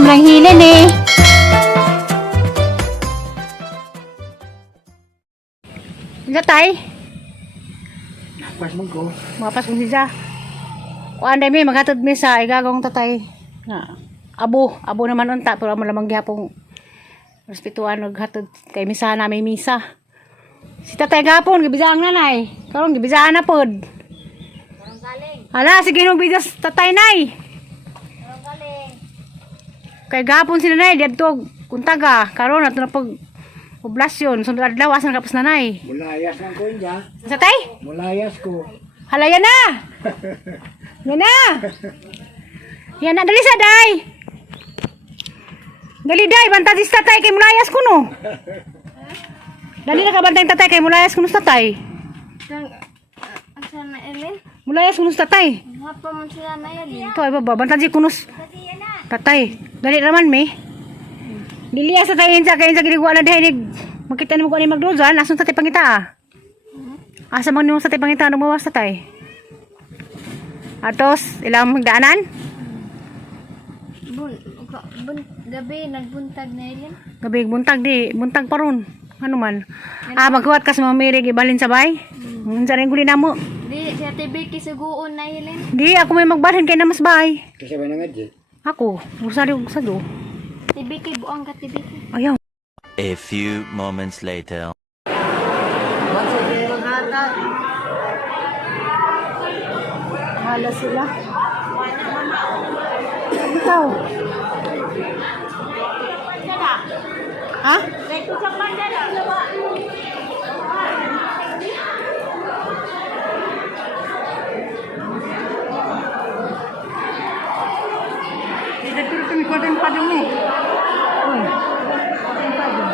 Simrang hilin eh. Tatay. Pas mo ko. Mapas kong siya. O anday mi maghatod mi sa igagong tatay. Na abo naman unta pero amo lamang gihapong respetuan og hatod kay misa na may misa. Si tatay gapon gibisaan nanay. Karon gibisaan na pod. Karon galing. Hala sige nung bidas tatay nay. Karon galing. Kay gapon sila nay diadto kuntaga karon ato na pag poblasyon sunod adlaw asan kapos nanay. Mulayas lang ko niya. Tatay? Mulayas ko. Hala yan na. Yan na. Yan na dali sa day. Dali day bantadis tatay kay mulayas kuno. Dali na ka bantay tatay kay mulayas kuno tatay. Asa na Ellen? Mulayas kuno tatay. Hapa man sila na Ellen. To ay baba bantadis kuno tatay. Dali raman mi. Diliya sa tayo sa kain sa ginagawa na dahil makita nimo ko ani magdozan ason sa tay pangita. Asa man nimo sa tay pangita no mawas sa tay. Atos ilang magdaanan? Gabi nagbuntag na Ellen. Gabi buntag di, buntag pa ron. Ano man? Magkuhat ka sa mamirig ibalhin sabay? Unsa rin guli namo? Di sa TV kisuguon na Ellen. Di ako may magbalhin kay namas bay. Kasi ba nga di? Ako, usari og sado. TV kay buang ka TV kay. Ayaw. A few moments later. Hala sila. Ikaw. Ha? Dito kami kodeng padung ni. Uy. Kodeng padung.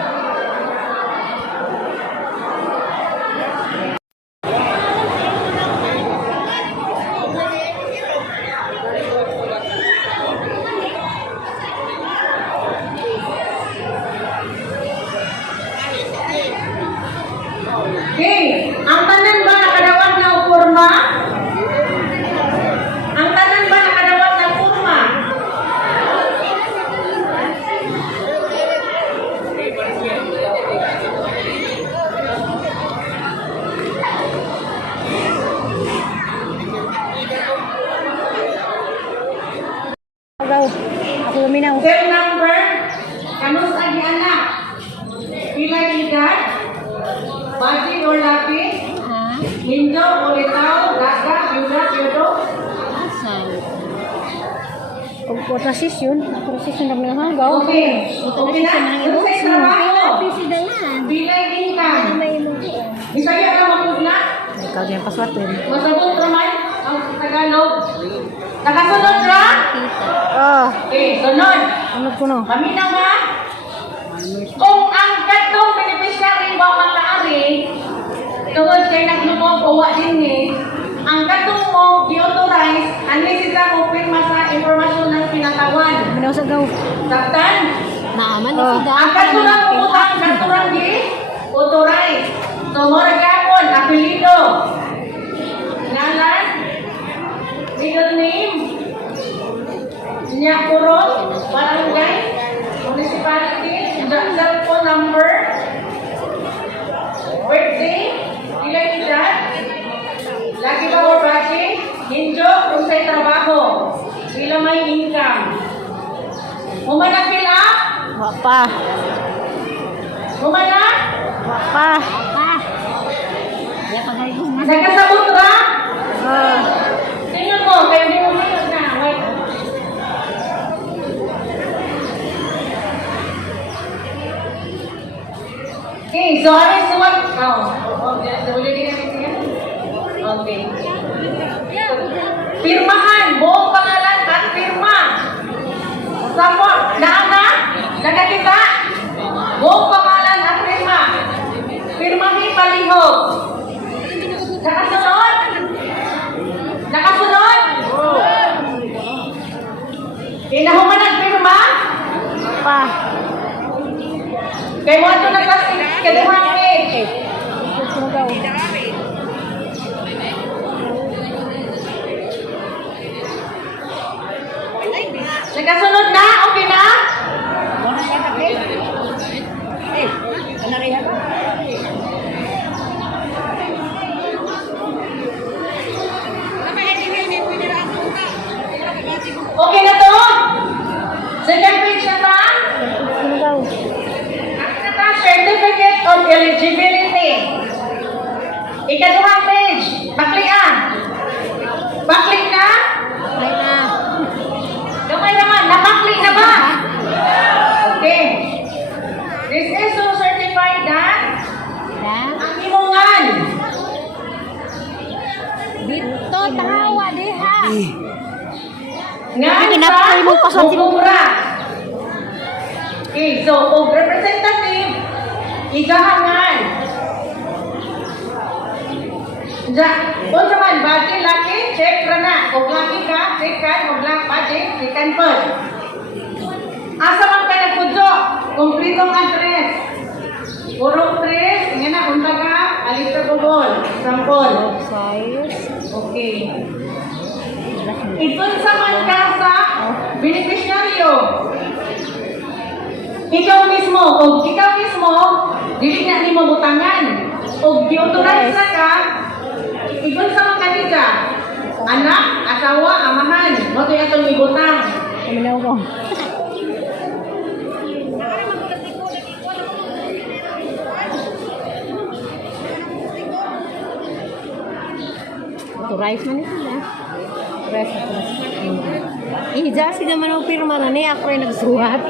Hey, ang tanan ba nakadawat na porma? Ang tanan ba nakadawat na porma? Agaw. Ako luminaw. Cell number, kanus agi anak. Pila edad? Bagi or lapis? Hinjo o litaw, daga, yuda, yudo? Og prosesis yun. Prosesis yun naman ang hagaw. Okay. Okay na? Ano sa trabaho? Busy dalan. Bilay income. May mo. Bisaya ka mapugna? Ikaw din paswatin. Masagot ramay? Ang Tagalog. Nakasunod ra? Oh, Okay, sunod. ano ko no? Maminaw ba? Kung ang katong beneficiary wa makaari, tungod kay naglumog o wa din ni, ang katong mo i-authorize, unless sila kung pirma sa informasyon ng pinatawan. Minaw sa gaw. Saktan? Naaman Oh. ni sida. Ang katong puputang katong i-authorize. So, mora gapon, apelido. Ngalan? Legal name? Nya kurot? Barangay? Municipality? Cellphone number? Birthday? Ilan edad? Lagi ba o bati? Hinjo? Kung sa'y trabaho? Ilan may income? Humana fill up? Wa pa. Humana? Wa pa. Ya pagay mo. Nagkasabot ra? Ah, Tingnan mo, kayo di mo mayroon na. Wait. Okay, so ano yung suwag? Ulitin natin yan. Okay. Pirmahan, buong pangalan at pirma. Support, naana, nakakita. Buong pangalan at pirma. Pirmahin palihog. Nakasunod? Nakasunod? Inahuman ang pirma? pa. Kaya mo ito naglasing kaduhang eh. Ano gaw? Nagkasunod na? Okay na? Usap si Mura. Okay, so, og representative, igahangan. Ja, kung sa man, bagi laki, check ra na. Kung laki ka, check ka, kung laki, check po. Asa man ka nagpudyo, kumpletong address. Purong tres, nga na, unta ka, alita bubol, sampol. Okay. Ito sa man ka sa beneficiaryo. Ikaw mismo, dili na ni mo butangan. O di-authorize na ka, ikaw sa mga kanila. Anak, asawa, amahan, mo ito itong ibutang. Kuminaw ko. Authorize man ito na. Authorize na ito. Ija, sila man ang pirma na niya. Ako rin nagsuhat.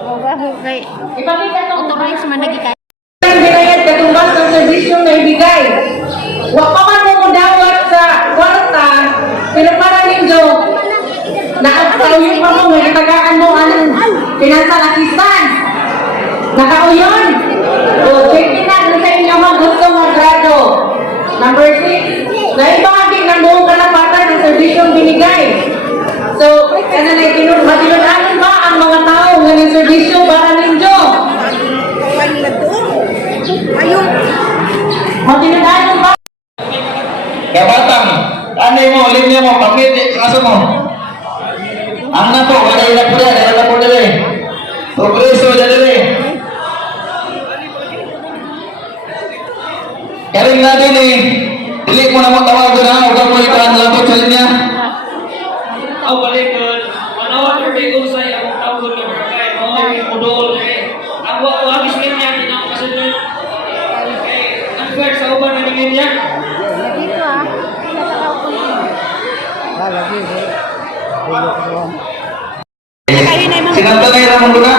O ba, okay. Ipakita itong Authorize man nagikay. binayad katumbas ng servisyo na ibigay. Wa pa man mo dawat sa kwarta, pero para ninyo, nakatawin pa mo, may katagaan mo ang financial assistance. Nakauyon. O, check din natin sa inyo mga gusto mo grado. Number 6, naibahagi ng buong kalapatan ng serbisyong binigay. So, ano na matinunanan ba ang mga tao ng serbisyo para ninyo? Matinunanan ba? Kaya batang, ano mo, linya mo, pakit, kaso mo. Ang na po, wala yung napura, wala na po dali. Progreso dali. Kaya nga din dili mo na mo tawag doon ha, huwag mo ikaan lapot sa linya. Ako balik doon, manawag yung bigong sa'yo, ang tawag na barangay, mga pudol ang wabis ka niya, tinawag kasunod. Unfair sa uban na nilin niya. Dito ah. Sinantanay lang mo doon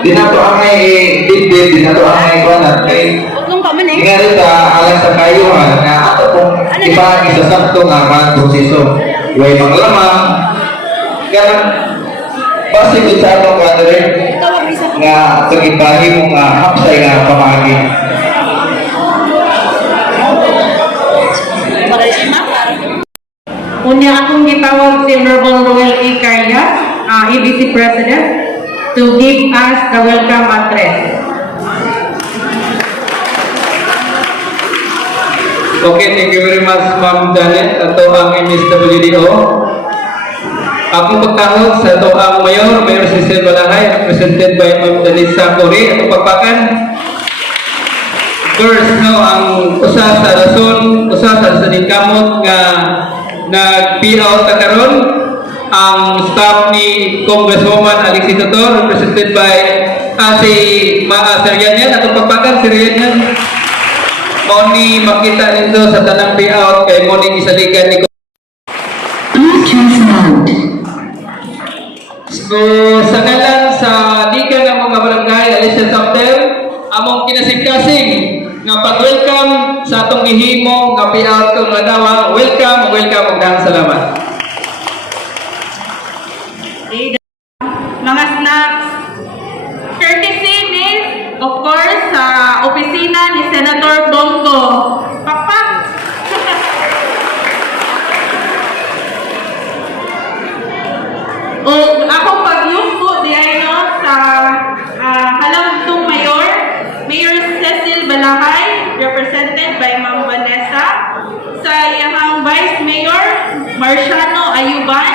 di na to angay bidbid, di na to angay kuwanat. Kay Huwag pa man eh. nga rin alas sa kayo ha, nga ato pong ibahagi sa sakto nga mga proseso. Huwag mga lamang, kaya base ko sa atong kadre nga pag-ibahi mo nga hapsay nga pamagi. Unya akong gitawag si Honorable Roel A. Carias, ABC President, to give us the welcome address. Okay, thank you very much, Ma'am Janet, ato ang MSWDO. Akong pagtahod sa ato ang Mayor Cecil Balahay, represented by Ma'am Danisa Cori, atong pagpakan. First, no, ang usa sa rason, usa sa kamot nga nag-payout na karon ang staff ni Congresswoman Alexis Tutor, represented by si Sir Yanyan, atong pagpakan, Sir Yanyan. Moni makita nito sa tanang payout kay Moni isalikan ni So, sa ngalan sa liga ng mga barangay, Alicia Chapter, among kinasing-kasing nga pag-welcome sa atong gihimo nga payout kung nadawa. Welcome, ug daghang salamat. Mga snacks, courtesy is, of course, sa opisina ni Senator Bongo. Pakpak! O akong pagyungko di ay no sa halangtong Mayor Cecil Balahay, represented by Ma'am Vanessa, sa iyang Vice Mayor Marciano Ayuban,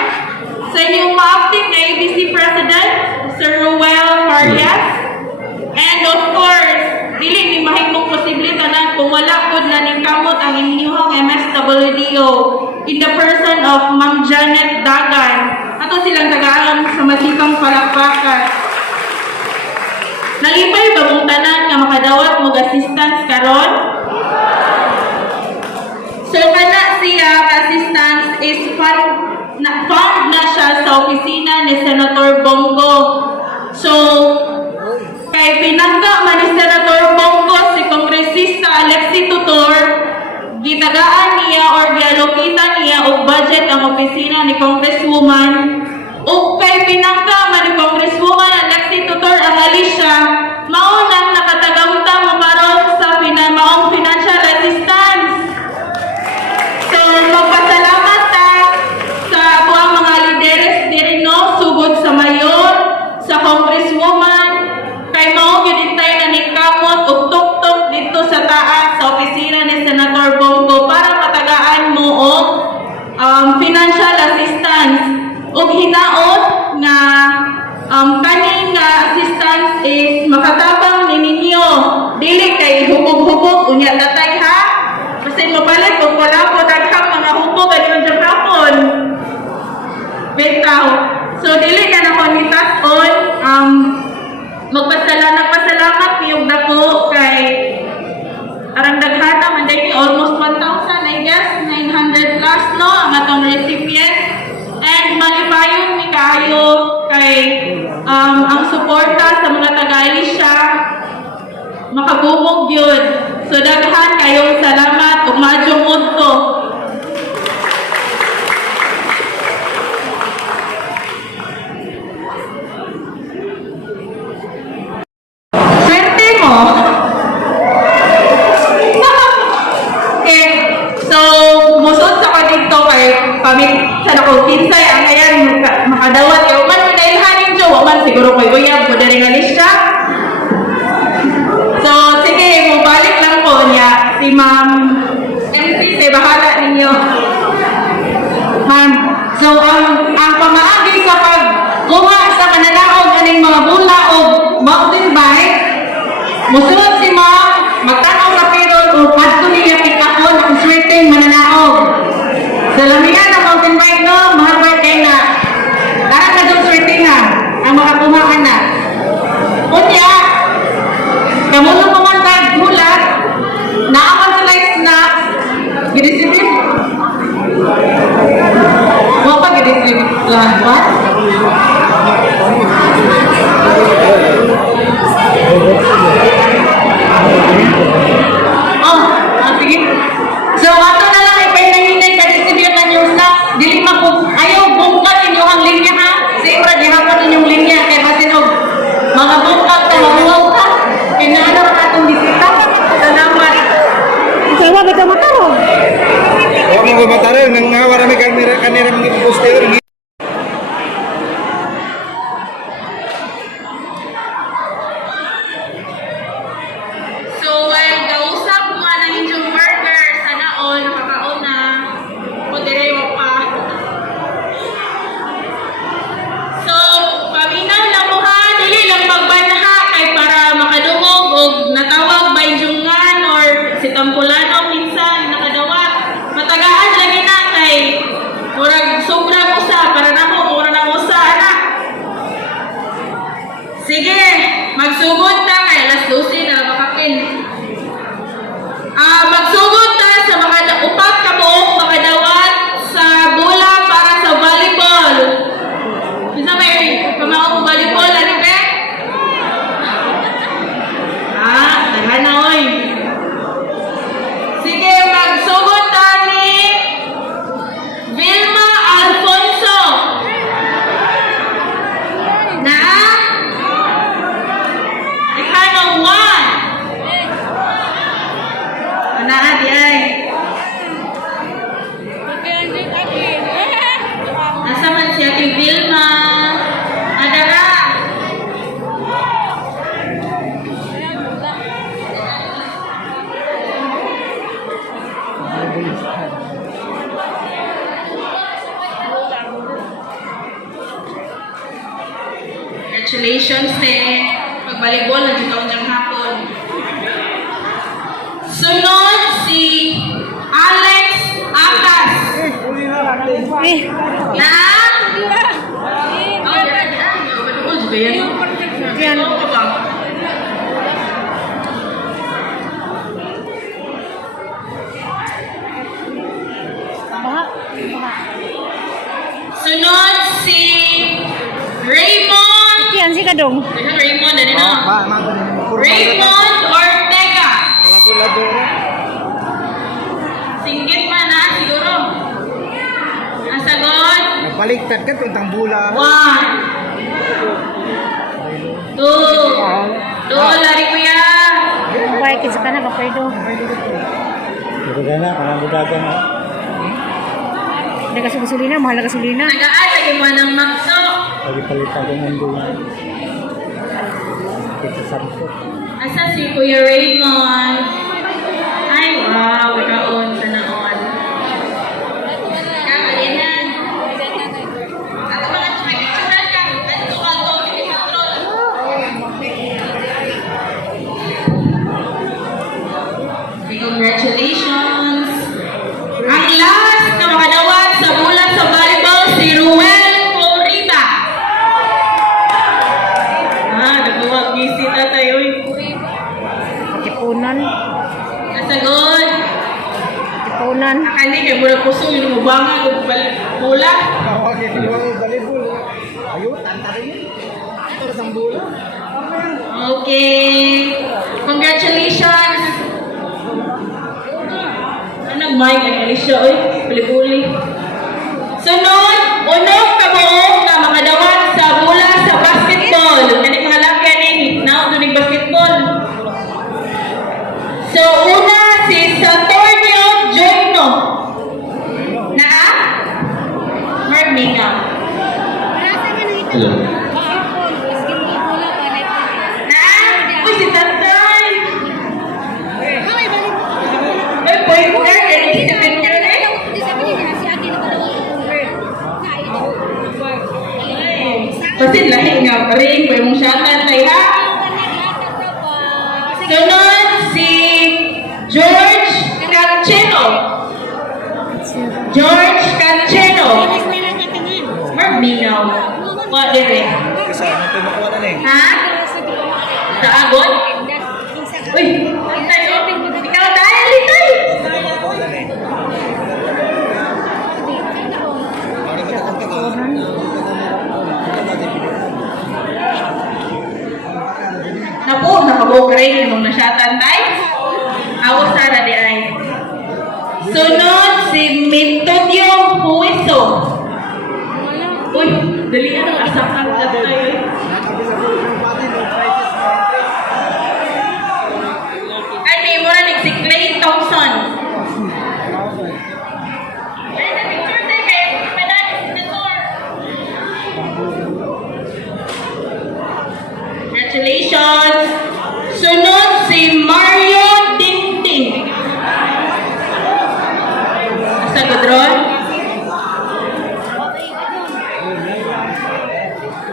sa inyong ma-acting na ABC President Sir Roel Carias, and of course, dili ni mahimong posible tanan kung wala pod na ning kamot ang inyong MSWDO in the person of Ma'am Janet Dagan. Ato silang tagaan sa masikang palakpakan. Nalipay ba mong tanan nga makadawat mong assistance karon? So kana siya assistance is found na siya sa opisina ni Senator Bongo. So kay pinangga man ni Senator Bongo si Kongresista Alexis Tutor, gitagaan niya or gialokitan niya og budget ang opisina ni Congresswoman ug kay pinangka man ni Congresswoman Alexis Tutor ang Alicia mao nang nakatagamtang mo karon sa maong financial assistance. So magpasalamat ta sa buang mga lideres diri no sugod sa mayor, sa Congresswoman kay mao gyud intay na nikamot ug tuktok dito sa taas sa opisina ni Senator Bongo para matagaan mo og financial assistance ug hinaot nga kaning assistance is makatabang ni ninyo dili kay hubog-hubog unya tatay ha kasi mabalit kung wala po daghang mga hubog adyon sa hapon bitaw so dili ka na konitas-on nagpasalamat niyong dako kay arang daghana man dai almost 1,000 I guess 900 plus no ang atong recipient and malipayon mi kaayo kay ang suporta sa mga taga-Alicia makagumog yun so daghan kayong salamat ug maadjong udto. Swerte mo. Okay. So, musod sa dito kay pamit sa nakong kinsay ang ayan makadawat yung man pinailhanin siya man siguro kay uyab ko dari Alicia. So, sige, mabalik lang po niya si Ma'am MC, say bahala ninyo. Ma'am, so ang pamaagi sa pagkuha sa kananaog aning mga bula o mountain bike, musunod si Ma'am, magtanaw sa payroll o adto niya pikahon ang swerteng mananaog. Sa lamihan ng mountain bike no, mahal bike kay na lahat na doon swertingan ang makakuhaan na. Unya, kamulong pamantag hulat, naaman sila yung snacks, gidisipin. Huwag pa gidisipin lang, what? Sige. So, ato na lang ipay-nahinay ka-distribute na yung snacks. Dili ayaw bungkat inyong linya ha. Siyempre, dihapon inyong linya. Kaya basinog, mga bungkat na mabuhaw ka. Pinaanap na itong bisita. Salamat. Sawa ba ito mataro? Huwag mo mataro, nang nawarami kanira mga poster. So, while kausap mo na inyong worker, sana all nakakauna, kudirewa pa. So, paminaw lang mo ha, dili lang magbanha kay para makadungog o natawag ba inyungan or si Tampulano minsan nakadawat. Matagaan lagi na kay murag sobrang usa para namo mura na usa anak. Sige, magsugod ta kay alas 12 na makakin. Magsugod ta sa mga upat ka buok makadawat sa bola para sa volleyball. Bisa may pamaong volleyball ano ba? Tahan na oy. Sige, magsugod ta ni Vilma Alfonso. Na? Ikanong 1. Adi ay. Nasa man si Ate Vilma? Adara. Congratulations, pagbalibol na dito ang hapon. Sunod si Alex Akas. Na? Oh, yan. Sunod si Raymond. Yan si Kadong. Raymond, ano na? Raymond Ortega. Singgit man na siguro. Ang sagot? Baliktad ka tuntang bula. 1, 2, lari kuya. Kapay, kinsa ka na, kapay do. Budagan na, kanang budagan na. Hindi kasi gasolina, mahal na gasolina. Nagaan, lagi mo ng makso. Lagi palitan ko mundo na. Kita sampo. Asa si Kuya Raymond? Ay, wow, kaon sa naon. Kakalinan. Ako mga tumagitsuran ka. Ano ka to? Control. Congratulations. Ang last na makadawat sa bulan sa volleyball, si Ruel Florida. Nagawag bisita tayo. Tipunan. Nasagod. Tipunan. Akali kay mura puso yung mubangan o pula. Okay, di ba balibol? Ayun, tantarin yun. Ito sa bula. Okay. Congratulations. Anong mic ang Alicia? Uy, puli-puli. Sunod, unong kabuong na makadawat sa bula sa basketball. Kani mahalakyan eh. Now, doon basketball. So, una, si Saturnio Joyno. Na? Mark Mika. Hello. Na? Uy, si Tatay. Eh, point guard. Eh, si Tatay eh. Kasi lahi nga ring ko yung shatan tayo ha. Sunod si George Cancelo. George Cancelo. Marminaw. What dire? Kasi ano pa makuha na eh. Ha? Sa agon? Uy, tayo. Ikaw tayo, Litay. Makuha na eh. Napo, nakabog rin yung nasyatan tayo. Awas Sara di ay. Sunod si Metodio Huiso. Uy, dali ka nang asakan ka tayo. Ay, may mura si Clay Thompson. Ay, na picture tayo kayo. Madali, picture. Congratulations! Sunod si Mario Dingding. Asa Godron?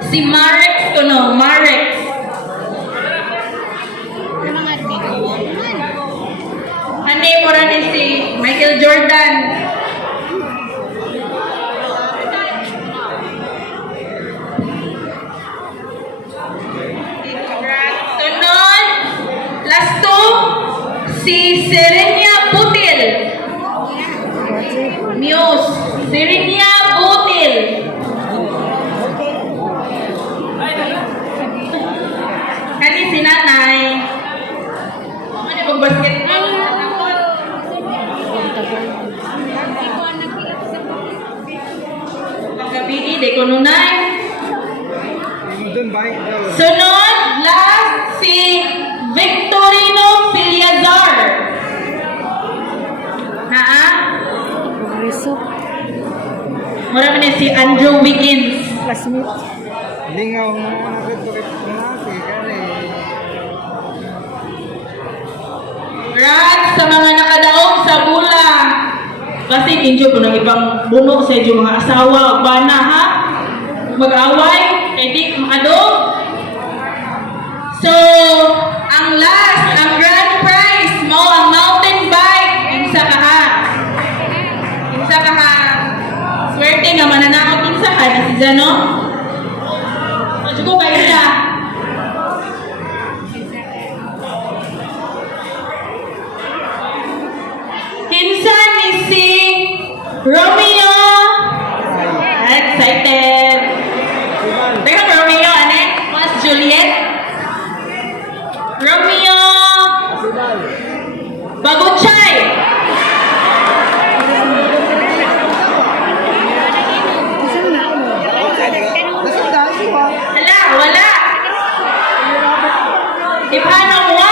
Si Marex ko no, Marex. Ano mo rin si Michael Jordan? Sunod, last two, si Serenia Butil. Muse, Serenia Butil. Kani si nanay. Ano bang basketball? Paggabi, di ko nunay. Doon ba? Sunod, last, si Victorino Filiazar. Ha? Progreso. Mura man si Andrew Wiggins. Classmate. Lingaw mo na ito kay Pumasi. Kani. Congrats sa mga nakadaog sa bula. Kasi injo ko ng ibang bunok sa inyo mga asawa o bana ha. Mag-away, kay di makadog. So, ang last, ang grand prize mo, ang mountain bike. Insa ka ha. Insa ka ha. Swerte nga mananakot insa ka na si Jano. Medyo ko kayo na. Kinsan ni si Romeo. Excited. Teka, Romeo, ano? Mas Juliet. Romeo. Baguchay. Isa na. Hala, wala. Ipanong 1,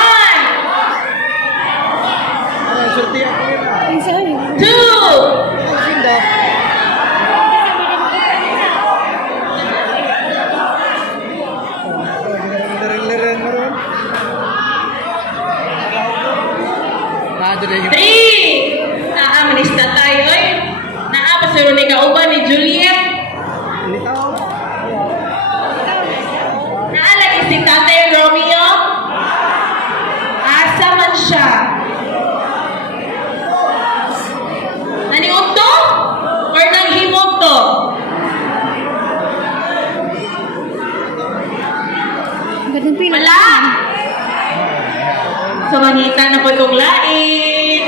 2, Three! Naamanista tayo eh. Naapasuro ni kauban ni Juliet. Naalagi si Tatay Romeo. Asa man siya. Naniog to? Or nanghimog to? Wala! So, mangita na po itong lain.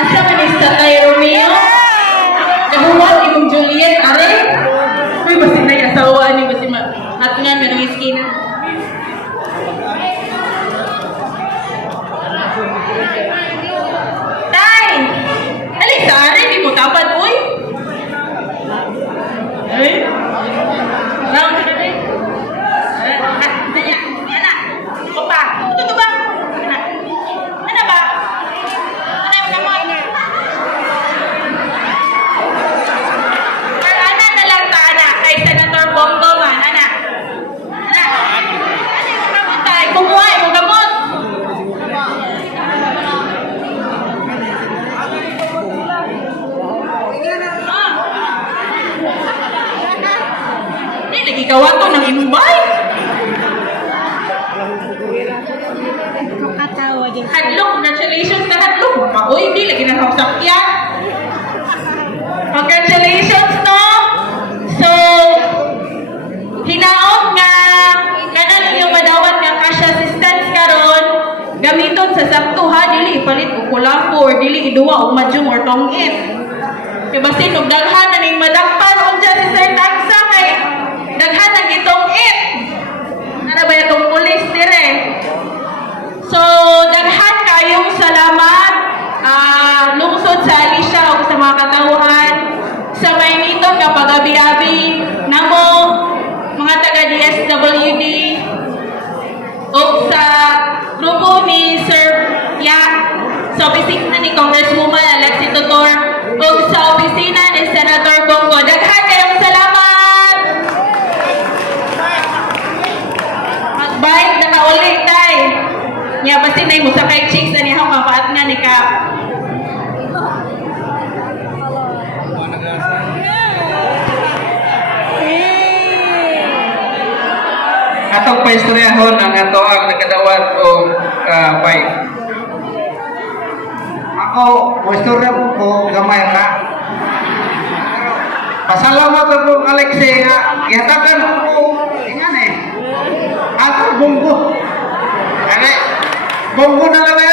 Asa man is Tatay Romeo? Nahuwag imong Juliet, are? Uy, basi na yung asawa ni basi matungan man ang whiskey na. Tay! Alis sa are, di mo tapad, uy! Ay? Round ka na rin. Ana! Opa! Ito ba? Ana! Ana ba? Ana mo? Ana na lang ta, ana. Kay Senator Bongo man, ana. Ana! Ano yung gamot tayo? Kumuha yung gamot! Lagi kawato ng inumbay. Hadlok, congratulations na hadlok. Uy, di lagi na sakyan. Congratulations, no? So, hinaot nga kanan inyong madawat nga cash assistance karon gamiton sa saktuhan dili ipalit og kulako or dili iduwa og madyong or tongit. Kay basin og daghan na ning madakpan unsa si Sir Tagsa kay daghan ang itong-it. Ano ba itong pulis dire? So, daghan kayong salamat. Lungsod sa Alicia o sa mga katauhan sa Maynito nga pag-abi-abi namo mga taga-DSWD o sa grupo ni Sir Ya sa opisina ni Congresswoman Alexis Tutor o sa opisina ni Senator Bongo. Daghan kayong salamat! Magbike na kauli, tay. Nga basi na mo sa kay chicks na niya kapaat nga ni ka. Atong paistorehon ang ato ang nakadawat o bike. Ako, istorya ko gamay ka. Pasalamat ako Alexei nga gihatagan ko ingan eh. Ako bunggo. Bongo na lang